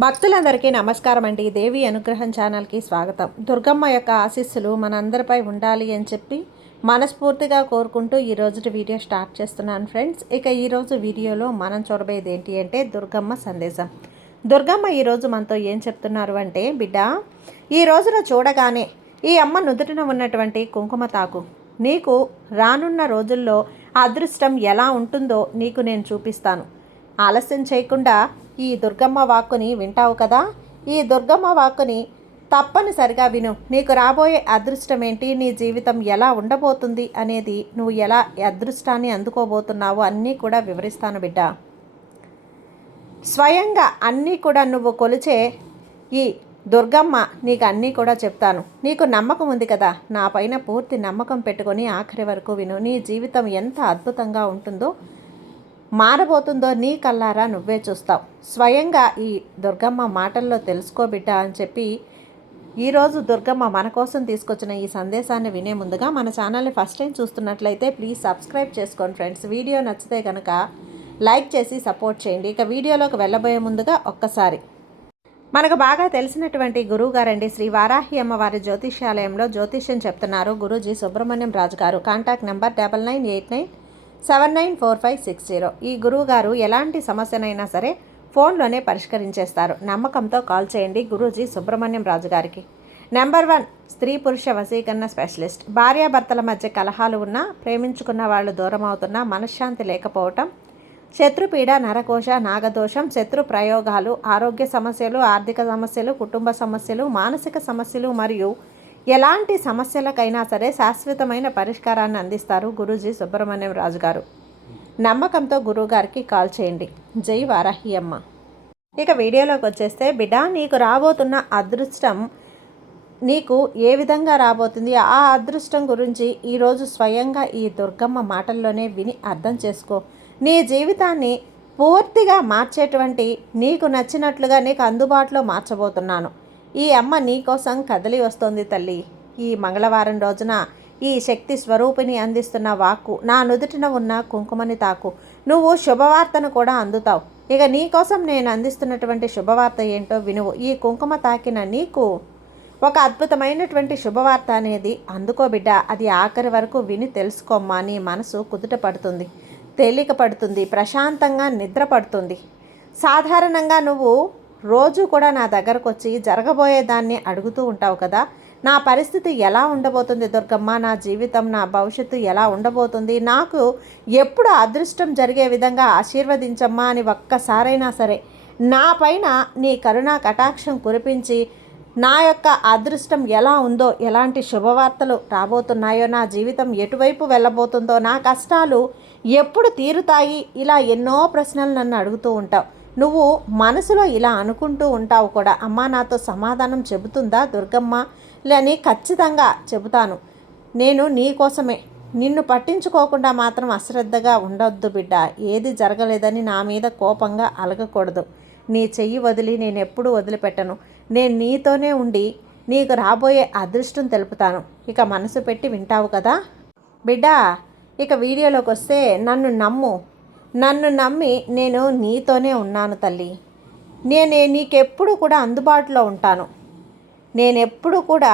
భక్తులందరికీ నమస్కారం అండి. దేవి అనుగ్రహం ఛానల్కి స్వాగతం. దుర్గమ్మ యొక్క ఆశీస్సులు మనందరిపై ఉండాలి అని చెప్పి మనస్ఫూర్తిగా కోరుకుంటూ ఈ రోజు వీడియో స్టార్ట్ చేస్తున్నాను ఫ్రెండ్స్. ఇక ఈరోజు వీడియోలో మనం చూడబోయేది ఏంటి అంటే దుర్గమ్మ సందేశం. దుర్గమ్మ ఈరోజు మనతో ఏం చెప్తున్నారు అంటే, బిడ్డ, ఈ రోజున చూడగానే ఈ అమ్మ నుదుటిన ఉన్నటువంటి కుంకుమ తాకు. నీకు రానున్న రోజుల్లో అదృష్టం ఎలా ఉంటుందో నీకు నేను చూపిస్తాను. ఆలస్యం చేయకుండా ఈ దుర్గమ్మ వాక్కుని వింటావు కదా. ఈ దుర్గమ్మ వాక్కుని తప్పనిసరిగా విను. నీకు రాబోయే అదృష్టం ఏంటి, నీ జీవితం ఎలా ఉండబోతుంది అనేది, నువ్వు ఎలా అదృష్టాన్ని అందుకోబోతున్నావో అన్నీ కూడా వివరిస్తాను బిడ్డ. స్వయంగా అన్నీ కూడా నువ్వు కొలిచే ఈ దుర్గమ్మ నీకు అన్నీ కూడా చెప్తాను. నీకు నమ్మకం ఉంది కదా, నా పైన పూర్తి నమ్మకం పెట్టుకొని ఆఖరి వరకు విను. నీ జీవితం ఎంత అద్భుతంగా ఉంటుందో, మారబోతుందో నీ కల్లారా నువ్వే చూస్తావు. స్వయంగా ఈ దుర్గమ్మ మాటల్లో తెలుసుకోబిడ్డ అని చెప్పి ఈరోజు దుర్గమ్మ మన కోసం తీసుకొచ్చిన ఈ సందేశాన్ని వినే ముందుగా మన ఛానల్ని ఫస్ట్ టైం చూస్తున్నట్లయితే ప్లీజ్ సబ్స్క్రైబ్ చేసుకోండి ఫ్రెండ్స్. వీడియో నచ్చితే కనుక లైక్ చేసి సపోర్ట్ చేయండి. ఇక వీడియోలోకి వెళ్ళబోయే ముందుగా ఒక్కసారి మనకు బాగా తెలిసినటువంటి గురువు గారండి, శ్రీ వారాహి అమ్మవారి జ్యోతిష్యాలయంలో జ్యోతిష్యం చెప్తున్నారు గురూజీ సుబ్రహ్మణ్యం రాజు గారు. Contact number 9989794560. ఈ గురువు గారు ఎలాంటి సమస్యనైనా సరే ఫోన్లోనే పరిష్కరించేస్తారు. నమ్మకంతో కాల్ చేయండి గురూజీ సుబ్రహ్మణ్యం రాజు గారికి. నెంబర్ 1 స్త్రీ పురుష వశీకరణ స్పెషలిస్ట్. భార్యాభర్తల మధ్య కలహాలు ఉన్నా, ప్రేమించుకున్న వాళ్ళు దూరం అవుతున్నా, మనశ్శాంతి లేకపోవటం, శత్రుపీడ, నరకోశ, నాగదోషం, శత్రు ప్రయోగాలు, ఆరోగ్య సమస్యలు, ఆర్థిక సమస్యలు, కుటుంబ సమస్యలు, మానసిక సమస్యలు మరియు ఎలాంటి సమస్యలకైనా సరే శాశ్వతమైన పరిష్కారాన్ని అందిస్తారు గురూజీ సుబ్రహ్మణ్యం రాజు గారు. నమ్మకంతో గురువుగారికి కాల్ చేయండి. జై వారాహి అమ్మ. ఇక వీడియోలోకి వచ్చేస్తే, బిడ్డ, నీకు రాబోతున్న అదృష్టం నీకు ఏ విధంగా రాబోతుంది, ఆ అదృష్టం గురించి ఈరోజు స్వయంగా ఈ దుర్గమ్మ మాటల్లోనే విని అర్థం చేసుకో. నీ జీవితాన్ని పూర్తిగా మార్చేటువంటి, నీకు నచ్చినట్లుగా నీకు అందుబాటులో మార్చబోతున్నాను. ఈ అమ్మ నీ కోసం కదిలి వస్తోంది తల్లి. ఈ మంగళవారం రోజున ఈ శక్తి స్వరూపిణి అందిస్తున్న వాక్కు, నా నుదుటిన ఉన్న కుంకుమని తాకు. నువ్వు శుభవార్తను కూడా అందుతావు. ఇక నీ కోసం నేను అందిస్తున్నటువంటి శుభవార్త ఏంటో వినువు. ఈ కుంకుమ తాకిన నీకు ఒక అద్భుతమైనటువంటి శుభవార్త అనేది అందుకో బిడ్డ. అది ఆఖరి వరకు విని తెలుసుకోమ్మా. నీ మనసు కుదుట పడుతుంది, తేలిక పడుతుంది, ప్రశాంతంగా నిద్ర పడుతుంది. సాధారణంగా నువ్వు రోజు కూడా నా దగ్గరకు వచ్చి జరగబోయేదాన్ని అడుగుతూ ఉంటావు కదా, నా పరిస్థితి ఎలా ఉండబోతుంది దుర్గమ్మ, నా జీవితం, నా భవిష్యత్తు ఎలా ఉండబోతుంది, నాకు ఎప్పుడు అదృష్టం జరిగే విధంగా ఆశీర్వదించమ్మా అని ఒక్కసారైనా సరే నా పైన నీ కరుణా కటాక్షం కురిపించి, నా యొక్క అదృష్టం ఎలా ఉందో, ఎలాంటి శుభవార్తలు రాబోతున్నాయో, నా జీవితం ఎటువైపు వెళ్ళబోతుందో, నా కష్టాలు ఎప్పుడు తీరుతాయి, ఇలా ఎన్నో ప్రశ్నలు నన్ను అడుగుతూ ఉంటావు. నువ్వు మనసులో ఇలా అనుకుంటూ ఉంటావు కూడా, అమ్మ నాతో సమాధానం చెబుతుందా దుర్గమ్మ అని. ఖచ్చితంగా చెబుతాను. నేను నీ కోసమే. నిన్ను పట్టించుకోకుండా మాత్రం అశ్రద్ధగా ఉండొద్దు బిడ్డ. ఏది జరగలేదని నా మీద కోపంగా అలగకూడదు. నీ చెయ్యి వదిలి నేను ఎప్పుడూ వదిలిపెట్టను. నేను నీతోనే ఉండి నీకు రాబోయే అదృష్టం తెలుపుతాను. ఇక మనసు పెట్టి వింటావు కదా బిడ్డ. ఇక వీడియోలోకి వస్తే, నన్ను నమ్ము. నన్ను నమ్మి నేను నీతోనే ఉన్నాను తల్లి. నీకెప్పుడు కూడా అందుబాటులో ఉంటాను. నేనెప్పుడు కూడా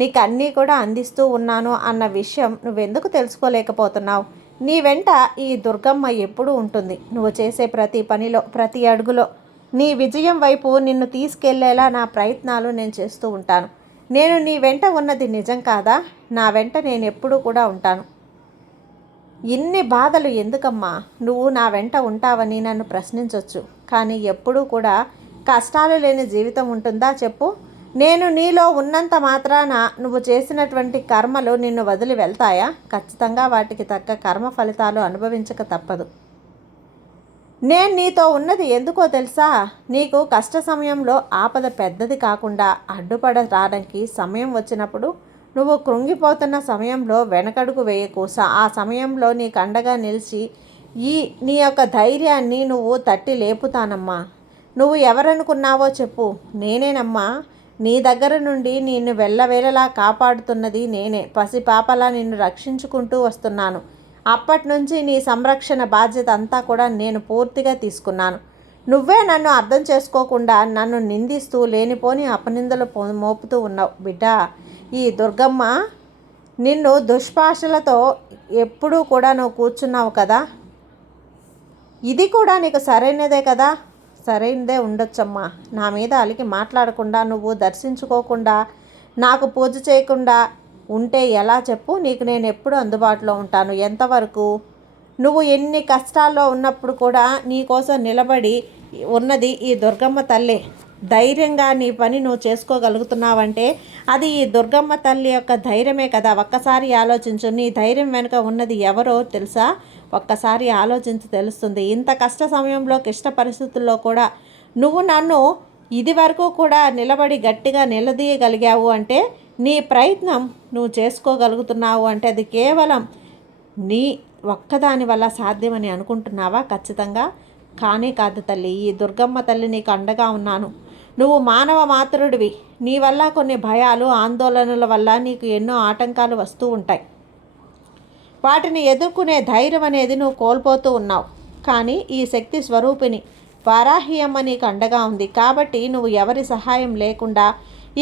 నీకు అన్నీ కూడా అందిస్తూ ఉన్నాను అన్న విషయం నువ్వెందుకు తెలుసుకోలేకపోతున్నావు? నీ వెంట ఈ దుర్గమ్మ ఎప్పుడూ ఉంటుంది. నువ్వు చేసే ప్రతి పనిలో, ప్రతి అడుగులో నీ విజయం వైపు నిన్ను తీసుకెళ్లేలా నా ప్రయత్నాలు నేను చేస్తూ ఉంటాను. నేను నీ వెంట ఉన్నది నిజం కాదా? నా వెంట నేను ఎప్పుడూ కూడా ఉంటాను. ఇన్ని బాధలు ఎందుకమ్మా? నువ్వు నా వెంట ఉంటావని నన్ను ప్రశ్నించవచ్చు, కానీ ఎప్పుడూ కూడా కష్టాలు లేని జీవితం ఉంటుందా చెప్పు? నేను నీలో ఉన్నంత మాత్రాన నువ్వు చేసినటువంటి కర్మలు నిన్ను వదిలి వెళ్తాయా? ఖచ్చితంగా వాటికి తగ్గ కర్మ ఫలితాలు అనుభవించక తప్పదు. నేను నీతో ఉన్నది ఎందుకో తెలుసా? నీకు కష్ట సమయంలో ఆపద పెద్దది కాకుండా అడ్డుపడడానికి సమయం వచ్చినప్పుడు, నువ్వు కృంగిపోతున్న సమయంలో వెనకడుగు వేయకు. ఆ సమయంలో నీకు అండగా నిలిచి నీ యొక్క ధైర్యాన్ని నువ్వు తట్టి లేపుతానమ్మా. నువ్వు ఎవరనుకున్నావో చెప్పు, నేనేనమ్మా. నీ దగ్గర నుండి నిన్ను వెళ్ళవేళలా కాపాడుతున్నది నేనే. పసిపాపలా నిన్ను రక్షించుకుంటూ వస్తున్నాను. అప్పటి నుంచి నీ సంరక్షణ బాధ్యత అంతా కూడా నేను పూర్తిగా తీసుకున్నాను. నువ్వే నన్ను అర్థం చేసుకోకుండా నన్ను నిందిస్తూ లేనిపోని అపనిందలు మోపుతూ ఉన్నావు బిడ్డ. ఈ దుర్గమ్మ నిన్ను దుష్పాషలతో ఎప్పుడూ కూడా నువ్వు కూర్చున్నావు కదా, ఇది కూడా నీకు సరైనదే కదా. సరైనదే ఉండొచ్చమ్మా. నా మీద అలికి మాట్లాడకుండా, నువ్వు దర్శించుకోకుండా, నాకు పూజ చేయకుండా ఉంటే ఎలా చెప్పు? నీకు నేను ఎప్పుడు అందుబాటులో ఉంటాను. ఎంతవరకు? నువ్వు ఎన్ని కష్టాల్లో ఉన్నప్పుడు కూడా నీ కోసం నిలబడి ఉన్నది ఈ దుర్గమ్మ తల్లి. ధైర్యంగా నీ పని నువ్వు చేసుకోగలుగుతున్నావంటే అది ఈ దుర్గమ్మ తల్లి యొక్క ధైర్యమే కదా. ఒక్కసారి ఆలోచించు, నీ ధైర్యం వెనుక ఉన్నది ఎవరో తెలుసా? ఒక్కసారి ఆలోచించి తెలుస్తుంది. ఇంత కష్ట సమయంలో, క్లిష్ట పరిస్థితుల్లో కూడా నువ్వు నన్ను ఇది వరకు కూడా నిలబడి గట్టిగా నిలదీయగలిగావు అంటే, నీ ప్రయత్నం నువ్వు చేసుకోగలుగుతున్నావు అంటే అది కేవలం నీ ఒక్కదాని వల్ల సాధ్యమని అనుకుంటున్నావా? ఖచ్చితంగా కానీ కాదు తల్లి. ఈ దుర్గమ్మ తల్లి నీకు అండగా ఉన్నాను. నువ్వు మానవ మాతృడివి. నీ వల్ల కొన్ని భయాలు, ఆందోళనల వల్ల నీకు ఎన్నో ఆటంకాలు వస్తూ ఉంటాయి. వాటిని ఎదుర్కొనే ధైర్యం అనేది నువ్వు కోల్పోతూ ఉన్నావు. కానీ ఈ శక్తి స్వరూపిణి వారాహి అమ్మ నీకు అండగా ఉంది. కాబట్టి నువ్వు ఎవరి సహాయం లేకుండా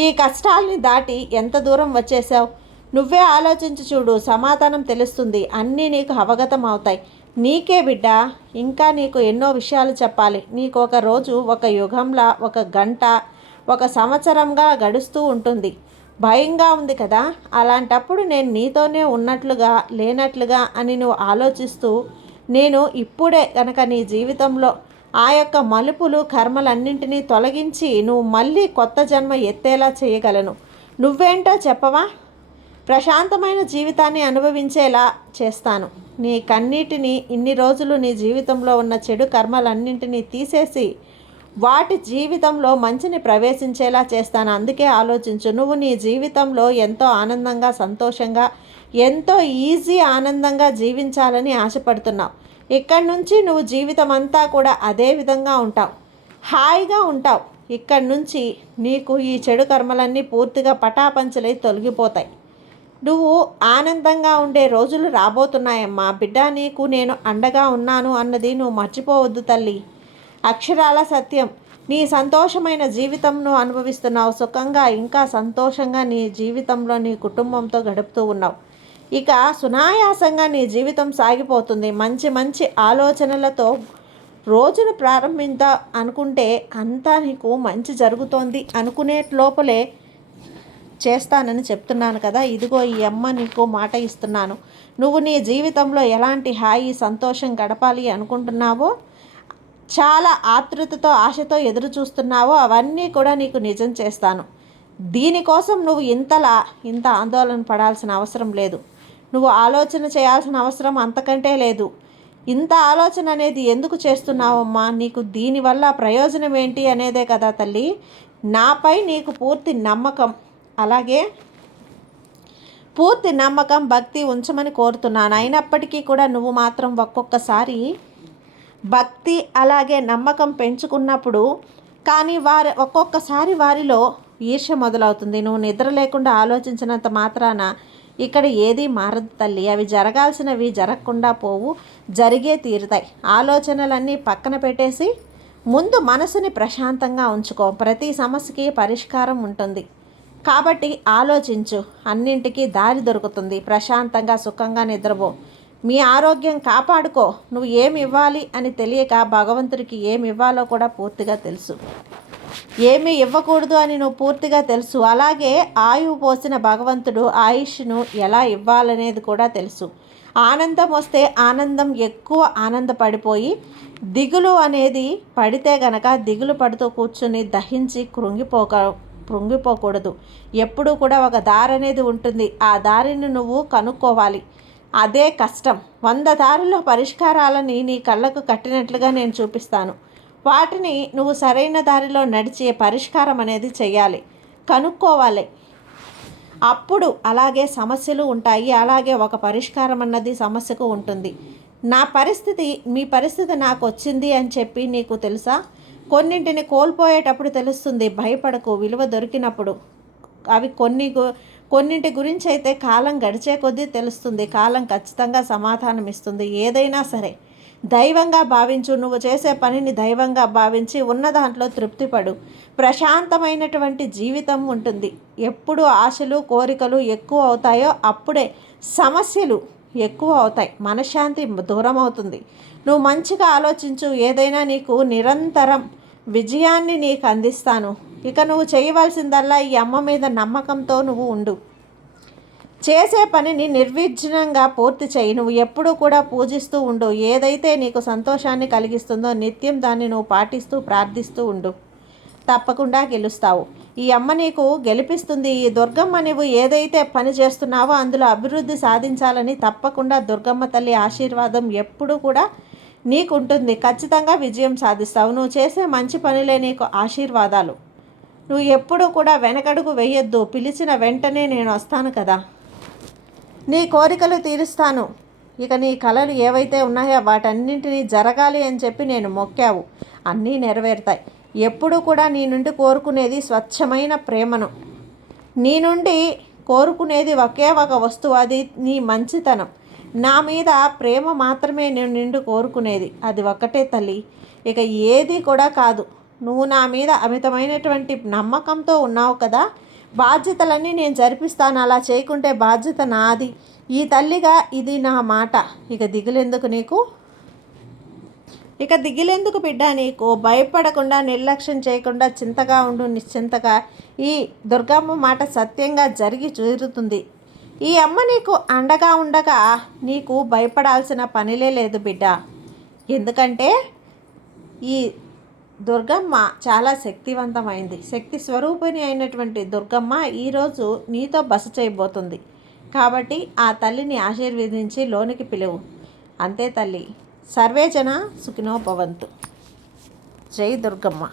ఈ కష్టాల్ని దాటి ఎంత దూరం వచ్చేసావు? నువ్వే ఆలోచించి చూడు, సమాధానం తెలుస్తుంది. అన్నీ నీకు అవగతం అవుతాయి. నీకే బిడ్డ, ఇంకా నీకు ఎన్నో విషయాలు చెప్పాలి. నీకు ఒక రోజు ఒక యుగంలా, ఒక గంట ఒక సంవత్సరంగా గడుస్తూ ఉంటుంది. భయంగా ఉంది కదా. అలాంటప్పుడు నేను నీతోనే ఉన్నట్లుగా లేనట్లుగా అని నువ్వు ఆలోచిస్తూ, నేను ఇప్పుడే కనుక నీ జీవితంలో ఆ యొక్క మలుపులు, కర్మలన్నింటినీ తొలగించి నువ్వు మళ్ళీ కొత్త జన్మ ఎత్తేలా చేయగలను. నువ్వేంటో చెప్పవా? ప్రశాంతమైన జీవితాన్ని అనుభవించేలా చేస్తాను. నీ కన్నీటిని, ఇన్ని రోజులు నీ జీవితంలో ఉన్న చెడు కర్మలన్నింటినీ తీసేసి వాటి జీవితంలో మంచిని ప్రవేశించేలా చేస్తాను. అందుకే ఆలోచించు. నువ్వు నీ జీవితంలో ఎంతో ఆనందంగా, సంతోషంగా, ఎంతో ఆనందంగా జీవించాలని ఆశపడుతున్నావు. ఇక్కడి నుంచి నువ్వు జీవితం అంతా కూడా అదే విధంగా ఉంటావు, హాయిగా ఉంటావు. ఇక్కడి నుంచి నీకు ఈ చెడు కర్మలన్నీ పూర్తిగా పటాపంచలై తొలగిపోతాయి. నువ్వు ఆనందంగా ఉండే రోజులు రాబోతున్నాయమ్మా. బిడ్డ, నీకు నేను అండగా ఉన్నాను అన్నది నువ్వు మర్చిపోవద్దు తల్లి. అక్షరాల సత్యం. నీ సంతోషమైన జీవితంను అనుభవిస్తున్నావు. సుఖంగా, ఇంకా సంతోషంగా నీ జీవితంలో నీ కుటుంబంతో గడుపుతూ ఉన్నావు. ఇక సునాయాసంగా నీ జీవితం సాగిపోతుంది. మంచి మంచి ఆలోచనలతో రోజును ప్రారంభిద్దాం అనుకుంటే అంతా నీకు మంచి జరుగుతోంది అనుకునే లోపలే చేస్తానని చెప్తున్నాను కదా. ఇదిగో ఈ అమ్మ నీకు మాట ఇస్తున్నాను. నువ్వు నీ జీవితంలో ఎలాంటి హాయి, సంతోషం గడపాలి అనుకుంటున్నావో, చాలా ఆతృతతో, ఆశతో ఎదురు చూస్తున్నావో అవన్నీ కూడా నీకు నిజం చేస్తాను. దీనికోసం నువ్వు ఇంత ఆందోళన పడాల్సిన అవసరం లేదు. నువ్వు ఆలోచన చేయాల్సిన అవసరం అంతకంటే లేదు. ఇంత ఆలోచన అనేది ఎందుకు చేస్తున్నావమ్మా? నీకు దీనివల్ల ప్రయోజనం ఏంటి అనేదే కదా తల్లి. నాపై నీకు పూర్తి నమ్మకం, అలాగే పూర్తి నమ్మకం, భక్తి ఉంచమని కోరుతున్నాను. అయినప్పటికీ కూడా నువ్వు మాత్రం ఒక్కొక్కసారి భక్తి అలాగే నమ్మకం పెంచుకున్నప్పుడు కానీ ఒక్కొక్కసారి వారిలో ఈర్ష్య మొదలవుతుంది. నువ్వు నిద్ర లేకుండా ఆలోచించినంత మాత్రాన ఇక్కడ ఏదీ మారదు తల్లి. అవి జరగాల్సినవి జరగకుండా పోవు, జరిగే తీరుతాయి. ఆలోచనలన్నీ పక్కన పెట్టేసి ముందు మనసుని ప్రశాంతంగా ఉంచుకో. ప్రతి సమస్యకి పరిష్కారం ఉంటుంది. కాబట్టి ఆలోచించు, అన్నింటికీ దారి దొరుకుతుంది. ప్రశాంతంగా, సుఖంగా నిద్రపో. మీ ఆరోగ్యం కాపాడుకో. నువ్వు ఏమి ఇవ్వాలి అని తెలియక భగవంతుడికి ఏమి ఇవ్వాలో కూడా పూర్తిగా తెలుసు, ఏమీ ఇవ్వకూడదు అని నువ్వు పూర్తిగా తెలుసు. అలాగే ఆయువు పోసిన భగవంతుడు ఆయుష్ను ఎలా ఇవ్వాలనేది కూడా తెలుసు. ఆనందం వస్తే ఆనందం ఎక్కువ ఆనందపడిపోయి, దిగులు అనేది పడితే గనక దిగులు పడుతూ కూర్చుని దహించి కృంగిపోకూడదు. ఎప్పుడూ కూడా ఒక దారి అనేది ఉంటుంది. ఆ దారిని నువ్వు కనుక్కోవాలి. అదే కష్టం. 100 దారుల్లో పరిష్కారాలని నీ కళ్ళకు కట్టినట్లుగా నేను చూపిస్తాను. వాటిని నువ్వు సరైన దారిలో నడిచే పరిష్కారం అనేది చెయ్యాలి, కనుక్కోవాలి. అప్పుడు అలాగే సమస్యలు ఉంటాయి, అలాగే ఒక పరిష్కారం అన్నది సమస్యకు ఉంటుంది. మీ పరిస్థితి నాకు వచ్చింది అని చెప్పి నీకు తెలుసా? కొన్నింటిని కోల్పోయేటప్పుడు తెలుస్తుంది. భయపడకు. విలువ దొరికినప్పుడు అవి కొన్నింటి గురించి అయితే కాలం గడిచే కొద్దీ తెలుస్తుంది. కాలం ఖచ్చితంగా సమాధానం ఇస్తుంది. ఏదైనా సరే దైవంగా భావించు. నువ్వు చేసే పనిని దైవంగా భావించి ఉన్న దాంట్లో తృప్తిపడు. ప్రశాంతమైనటువంటి జీవితం ఉంటుంది. ఎప్పుడు ఆశలు కోరికలు ఎక్కువ అవుతాయో అప్పుడే సమస్యలు ఎక్కువ అవుతాయి, మనశ్శాంతి దూరం అవుతుంది. నువ్వు మంచిగా ఆలోచించు. ఏదైనా నీకు నిరంతరం విజయాన్ని నీకు అందిస్తాను. ఇక నువ్వు చేయవలసిందల్లా ఈ అమ్మ మీద నమ్మకంతో నువ్వు ఉండు. చేసే పనిని నిర్విఘ్నంగా పూర్తి చేయి. నువ్వు ఎప్పుడూ కూడా పూజిస్తూ ఉండు. ఏదైతే నీకు సంతోషాన్ని కలిగిస్తుందో నిత్యం దాన్ని నువ్వు పాటిస్తూ ప్రార్థిస్తూ ఉండు. తప్పకుండా గెలుస్తావు. ఈ అమ్మ నీకు గెలిపిస్తుంది. ఈ దుర్గమ్మ నువ్వు ఏదైతే పని చేస్తున్నావో అందులో అభివృద్ధి సాధించాలని తప్పకుండా దుర్గమ్మ తల్లి ఆశీర్వాదం ఎప్పుడూ కూడా నీకు ఉంటుంది. ఖచ్చితంగా విజయం సాధిస్తావు. నువ్వు చేసే మంచి పనులే నీకు ఆశీర్వాదాలు. నువ్వు ఎప్పుడూ కూడా వెనకడుగు వేయొద్దు. పిలిచిన వెంటనే నేను వస్తాను కదా, నీ కోరికలు తీరుస్తాను. ఇక నీ కలలు ఏవైతే ఉన్నాయో వాటన్నింటినీ జరగాలి అని చెప్పి నేను మొక్కావు, అన్నీ నెరవేరుతాయి. ఎప్పుడు కూడా నీ నుండి కోరుకునేది స్వచ్ఛమైన ప్రేమను. నీ నుండి కోరుకునేది ఒకే ఒక వస్తువు, అది నీ మంచితనం. నా మీద ప్రేమ మాత్రమే నేను నిండు కోరుకునేది, అది ఒక్కటే తల్లి. ఇక ఏది కూడా కాదు. నువ్వు నా మీద అమితమైనటువంటి నమ్మకంతో ఉన్నావు కదా, బాధ్యతలన్నీ నేను జరిపిస్తాను. అలా చేయకుంటే బాధ్యత నాది. ఈ తల్లిగా ఇది నా మాట. ఇక దిగులెందుకు నీకు? ఇక దిగులెందుకు బిడ్డ నీకు? భయపడకుండా, నిర్లక్ష్యం చేయకుండా చింతగా ఉండు. నిశ్చింతగా ఈ దుర్గమ్మ మాట సత్యంగా జరిగి చూరుతుంది. ఈ అమ్మ నీకు అండగా ఉండగా నీకు భయపడాల్సిన పనిలే లేదు బిడ్డ. ఎందుకంటే ఈ దుర్గమ్మ చాలా శక్తివంతమైంది. శక్తి స్వరూపిణి అయినటువంటి దుర్గమ్మ ఈరోజు నీతో బస చేయబోతుంది. కాబట్టి ఆ తల్లిని ఆశీర్వదించి లోనికి పిలువు. అంతే తల్లి. సర్వేజన సుఖినో భవంతు. జై దుర్గమ్మ.